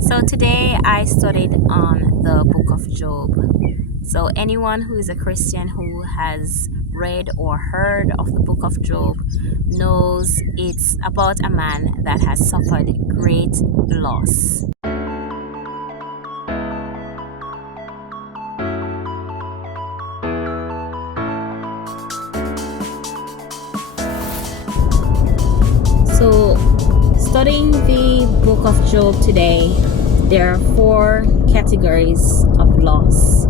So today I studied on the book of Job. So anyone who is a Christian who has read or heard of the book of Job knows it's about a man that has suffered great loss. So studying the book of Job today, there are four categories of loss.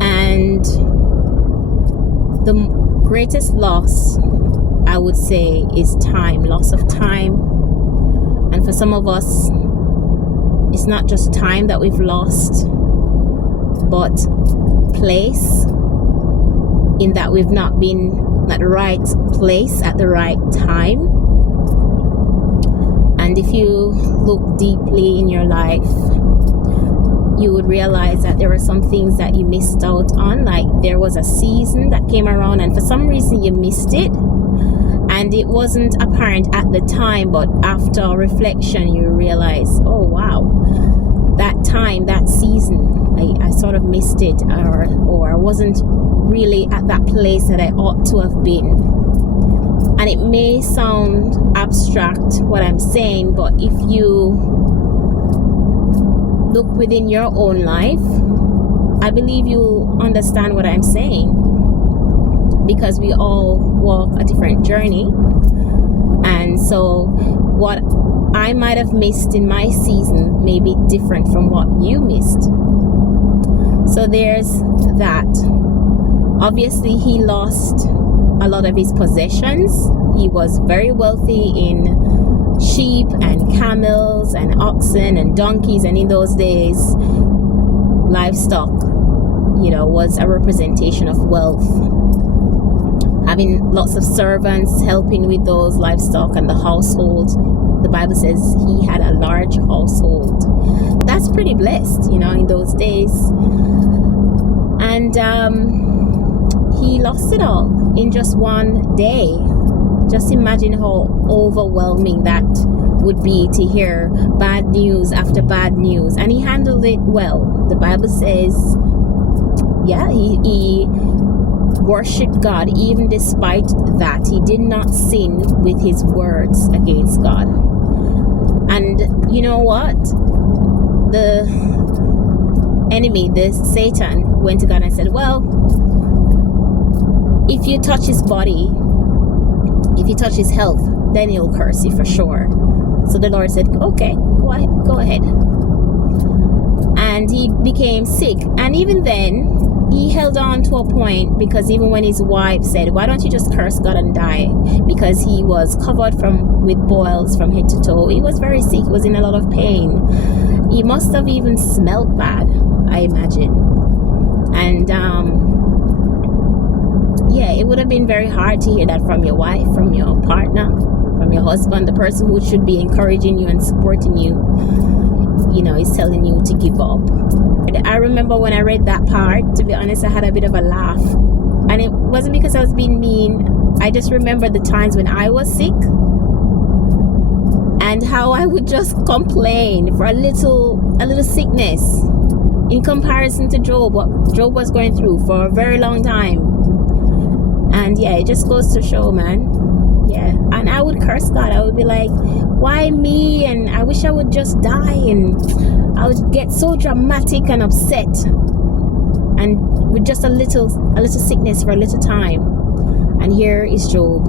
And the greatest loss, I would say, is time, loss of time. And for some of us, it's not just time that we've lost, but place, in that we've not been at the right place at the right time. And if you look deeply in your life, you would realize that there were some things that you missed out on. Like there was a season that came around and for some reason you missed it, and it wasn't apparent at the time, but after reflection you realize, oh wow, that time, that season, I sort of missed it, or I wasn't really at that place that I ought to have been. And it may sound abstract what I'm saying, but if you look within your own life, I believe you'll understand what I'm saying, because we all walk a different journey. And so what I might have missed in my season may be different from what you missed. So there's that. Obviously, he lost a lot of his possessions. He was very wealthy in sheep and camels and oxen and donkeys, and in those days livestock, was a representation of wealth. Having lots of servants helping with those livestock and the household, the Bible says he had a large household. That's pretty blessed, in those days. And he lost it all in just one day. Just imagine how overwhelming that would be to hear bad news after bad news. And he handled it well. The Bible says, he worshipped God even despite that. He did not sin with his words against God. And you know what? The enemy, the Satan, went to God and said, well, if you touch his body, if you touch his health, then he'll curse you for sure. So the Lord said, okay, go ahead. And he became sick. And even then, he held on to a point, because even when his wife said, why don't you just curse God and die? Because he was covered with boils from head to toe. He was very sick. He was in a lot of pain. He must have even smelled bad, I imagine. And it would have been very hard to hear that from your wife, from your partner, from your husband, the person who should be encouraging you and supporting you, is telling you to give up. I remember when I read that part, to be honest, I had a bit of a laugh. And it wasn't because I was being mean. I just remember the times when I was sick and how I would just complain for a little sickness in comparison to Job, what Job was going through for a very long time. And it just goes to show, man. And I would curse God. I would be like, why me? And I wish I would just die. And I would get so dramatic and upset, and with just a little sickness for a little time. And here is Job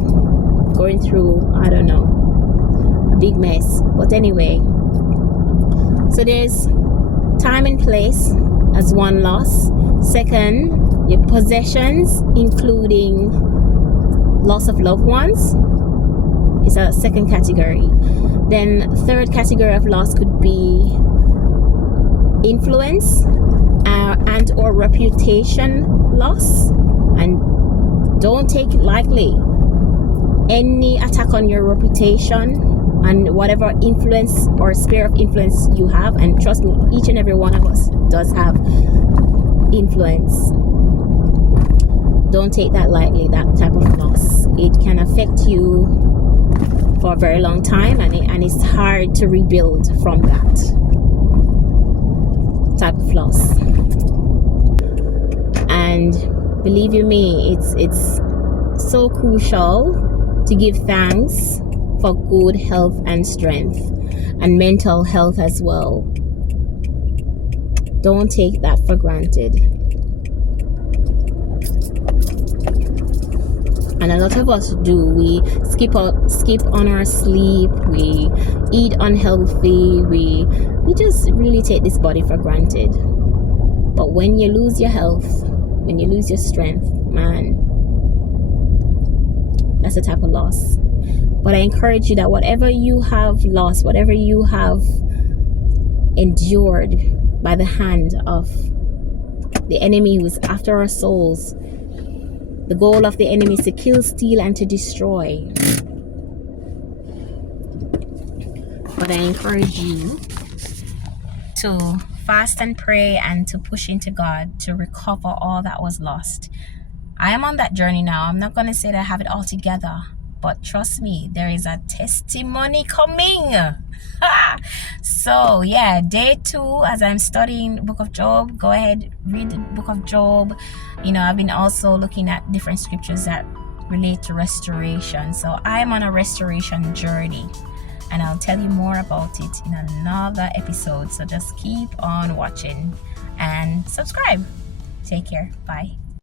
going through, I don't know, a big mess. But anyway, so there's time and place as one loss. Second, your possessions, including loss of loved ones, is a second category. Then third category of loss could be influence and or reputation loss. And don't take it lightly. Any attack on your reputation and whatever influence or sphere of influence you have, and trust me, each and every one of us does have influence. Don't take that lightly, that type of loss. It can affect you for a very long time, and it's hard to rebuild from that type of loss. And believe you me, it's so crucial to give thanks for good health and strength, and mental health as well. Don't take that for granted. And a lot of us do. We skip on our sleep, we eat unhealthy, we just really take this body for granted. But when you lose your health, when you lose your strength, man, that's a type of loss. But I encourage you that whatever you have lost, whatever you have endured by the hand of the enemy who is after our souls, the goal of the enemy is to kill, steal, and to destroy. But I encourage you to fast and pray and to push into God to recover all that was lost. I am on that journey now. I'm not going to say that I have it all together, but trust me, there is a testimony coming. So yeah, day 2, as I'm studying the book of Job, go ahead, read the book of Job. I've been also looking at different scriptures that relate to restoration. So I'm on a restoration journey, and I'll tell you more about it in another episode. So just keep on watching and subscribe. Take care. Bye.